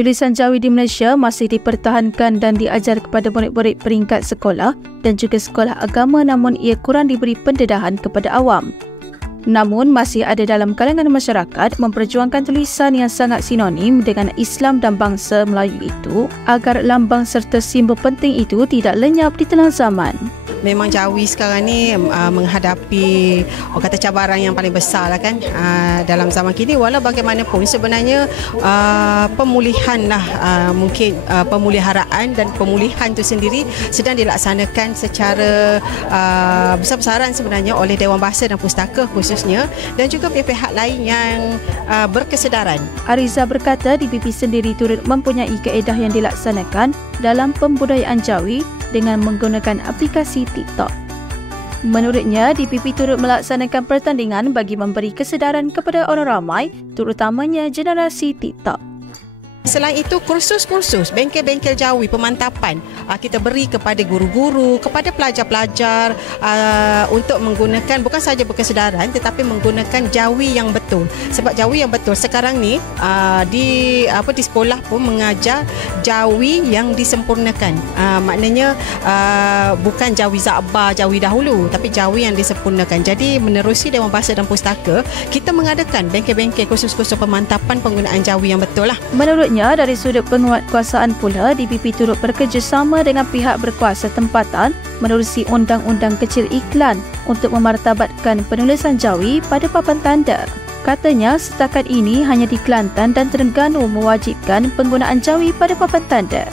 Tulisan Jawi di Malaysia masih dipertahankan dan diajar kepada murid-murid peringkat sekolah dan juga sekolah agama, namun ia kurang diberi pendedahan kepada awam. Namun masih ada dalam kalangan masyarakat memperjuangkan tulisan yang sangat sinonim dengan Islam dan bangsa Melayu itu agar lambang serta simbol penting itu tidak lenyap di tengah zaman. Memang Jawi sekarang ni menghadapi cabaran yang paling besar lah kan dalam zaman kini. Walau bagaimanapun sebenarnya pemulihan lah mungkin pemeliharaan dan pemulihan itu sendiri sedang dilaksanakan secara besar-besaran sebenarnya oleh Dewan Bahasa dan Pustaka khususnya dan juga pihak-pihak lain yang berkesedaran. Ariza berkata DPP sendiri turut mempunyai kaedah yang dilaksanakan dalam pembudayaan Jawi dengan menggunakan aplikasi TikTok. Menurutnya, DPP turut melaksanakan pertandingan bagi memberi kesedaran kepada orang ramai, terutamanya generasi TikTok. Selain itu, kursus-kursus, bengkel-bengkel Jawi, pemantapan kita beri kepada guru-guru, kepada pelajar-pelajar untuk menggunakan bukan sahaja berkesedaran tetapi menggunakan Jawi yang betul. Sebab Jawi yang betul sekarang ni di sekolah pun mengajar Jawi yang disempurnakan. Maknanya bukan Jawi Zakbar, Jawi dahulu, tapi Jawi yang disempurnakan. Jadi menerusi Dewan Bahasa dan Pustaka, kita mengadakan bengkel-bengkel kursus-kursus pemantapan penggunaan Jawi yang betul lah. Menurutnya, dari sudut penguatkuasaan pula, DPP turut bekerjasama dengan pihak berkuasa tempatan menerusi Undang-Undang Kecil Iklan untuk memartabatkan penulisan Jawi pada papan tanda. Katanya, setakat ini hanya di Kelantan dan Terengganu mewajibkan penggunaan Jawi pada papan tanda.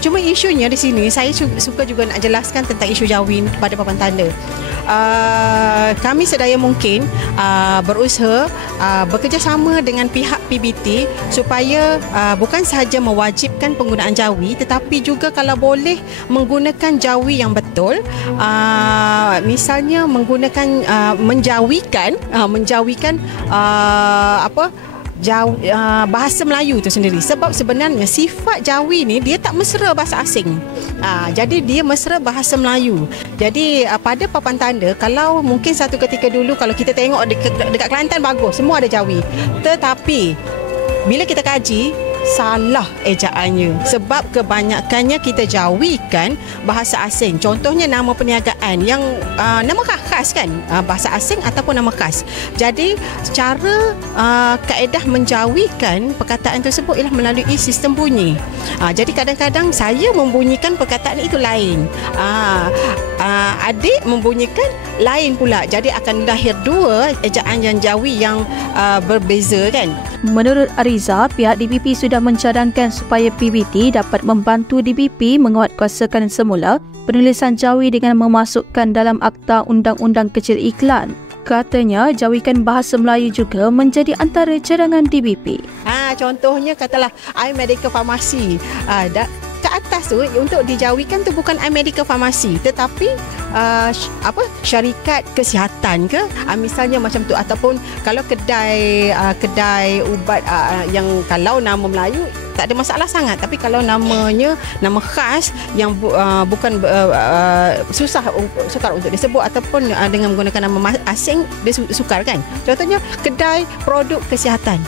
Cuma isunya di sini, saya suka juga nak jelaskan tentang isu Jawi pada papan tanda. Kami sedaya mungkin berusaha bekerjasama dengan pihak PBT supaya bukan sahaja mewajibkan penggunaan Jawi tetapi juga kalau boleh menggunakan Jawi yang betul, misalnya menggunakan menjawikan bahasa Melayu itu sendiri. Sebab sebenarnya sifat Jawi ni dia tak mesra bahasa asing. Jadi dia mesra bahasa Melayu. Jadi pada papan tanda, kalau mungkin satu ketika dulu kalau kita tengok dekat Kelantan bagus, semua ada Jawi. Tetapi bila kita kaji, salah ejaannya sebab kebanyakannya kita jawikan bahasa asing. Contohnya nama perniagaan yang nama khas kan, bahasa asing ataupun nama khas. Jadi cara kaedah menjawikan perkataan tersebut ialah melalui sistem bunyi. Jadi kadang-kadang saya membunyikan perkataan itu lain, adik membunyikan lain pula. Jadi akan lahir dua ejaan yang Jawi yang berbeza kan. Menurut Ariza, pihak DPP sudah mencadangkan supaya PBT dapat membantu DPP menguatkuasakan semula penulisan Jawi dengan memasukkan dalam Akta Undang-Undang Kecil Iklan. Katanya, jawikan bahasa Melayu juga menjadi antara cadangan DPP. Contohnya katalah iMedical Pharmacy. Ke atas tu untuk dijawikan tu bukan iMedical Pharmacy tetapi syarikat kesihatan ke, misalnya macam tu. Ataupun kalau kedai ubat yang kalau nama Melayu tak ada masalah sangat, tapi kalau namanya nama khas yang bukan sukar untuk disebut ataupun dengan menggunakan nama asing, dia sukar kan. Contohnya kedai produk kesihatan.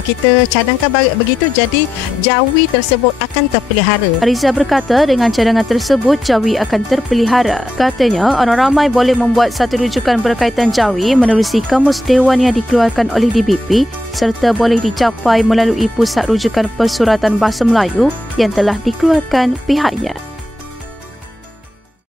Kita cadangkan begitu, jadi Jawi tersebut akan terpelihara. Ariza berkata dengan cadangan tersebut Jawi akan terpelihara. Katanya orang ramai boleh membuat satu rujukan berkaitan Jawi menerusi kamus dewan yang dikeluarkan oleh DPP serta boleh dicapai melalui pusat rujukan persuratan bahasa Melayu yang telah dikeluarkan pihaknya.